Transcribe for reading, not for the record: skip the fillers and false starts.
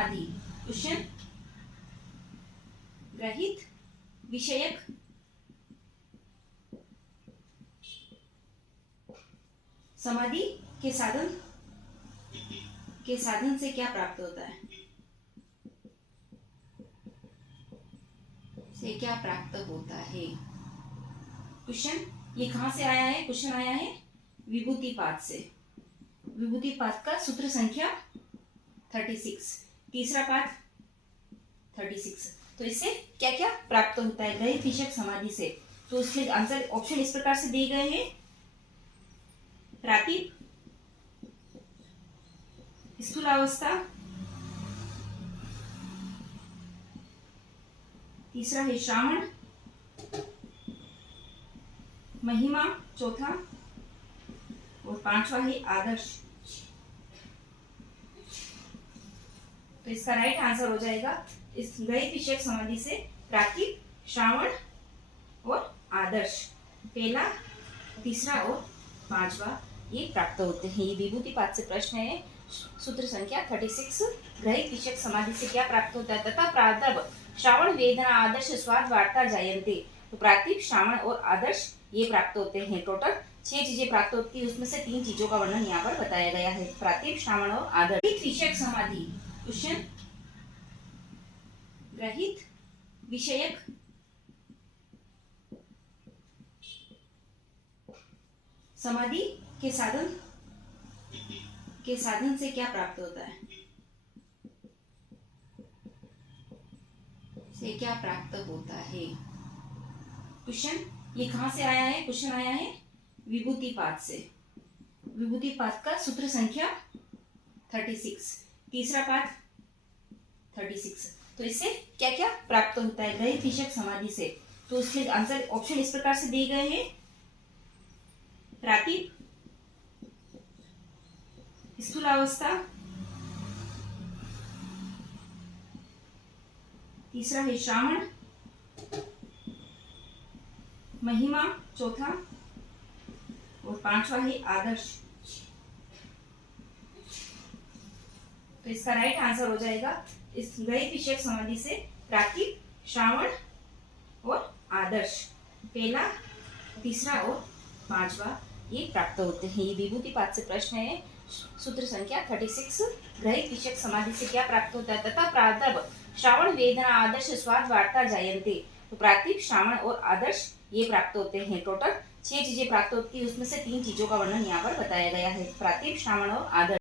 समाधि क्वेश्चन ग्रहित विषयक समाधि के साधन से क्या प्राप्त होता है? से क्या प्राप्त होता है? क्वेश्चन ये कहां से आया है? क्वेश्चन आया है विभूतिपात से। विभूतिपात का सूत्र संख्या 36, तीसरा पाठ 36। तो इससे क्या क्या प्राप्त होता है ग्रहित विषयक समाधि से? तो इसके आंसर ऑप्शन इस प्रकार से दिए गए हैं। प्रातिभ, स्थूलावस्था, तीसरा है श्रावण, महिमा चौथा, और पांचवा है आदर्श। तो इसका राइट आंसर हो जाएगा इस ग्रहित विषयक समाधि से प्रातिभ, श्रावण और आदर्श, पहला, तीसरा और पांचवा ये प्राप्त होते हैं। ये विभूतिपात से प्रश्न है। सूत्र संख्या 36, ग्रहित विषयक समाधि से क्या प्राप्त होता है? तथा प्रारब्ध श्रावण वेदना आदर्श स्वाद वार्ता जायन्ते। तो प्रातिभ, श्रावण और आदर्श ये प्राप्त होते हैं। टोटल 6 चीजें प्राप्त होती है, उसमें से 3 चीजों का वर्णन यहाँ पर बताया गया है। प्रातिभ, श्रावण और आदर्श। ग्रहित विषयक समाधि क्वेश्चन ग्रहित विषयक समाधि के साधन से क्या प्राप्त होता है? से क्या प्राप्त होता है? क्वेश्चन ये कहां से आया है? क्वेश्चन आया है विभूतिपात से। विभूतिपात का सूत्र संख्या 36, तीसरा पाठ 36। तो इससे क्या क्या प्राप्त होता है ग्रहित विषयक समाधि से? तो इसके आंसर ऑप्शन इस प्रकार से दिए गए हैं। प्रातिभ, स्थूलावस्था, तीसरा है श्रावण, महिमा चौथा, और पांचवा है आदर्श। तो इसका राइट आंसर हो जाएगा इस ग्रहित विषयक समाधि से प्रातिभ, श्रावण और आदर्श, पहला, तीसरा और पांचवा ये प्राप्त होते हैं। ये विभूतिपात से प्रश्न है। सूत्र संख्या 36, ग्रहित विषयक समाधि से क्या प्राप्त होता है? तथा प्रारब्ध श्रावण वेदना आदर्श स्वाद वार्ता जायन्ते। तो प्रातिभ, श्रावण और आदर्श ये प्राप्त होते हैं। टोटल 6 चीजें प्राप्त होती है, उसमें से 3 चीजों का वर्णन यहाँ पर बताया गया है। प्रातिभ, श्रावण और आदर्श।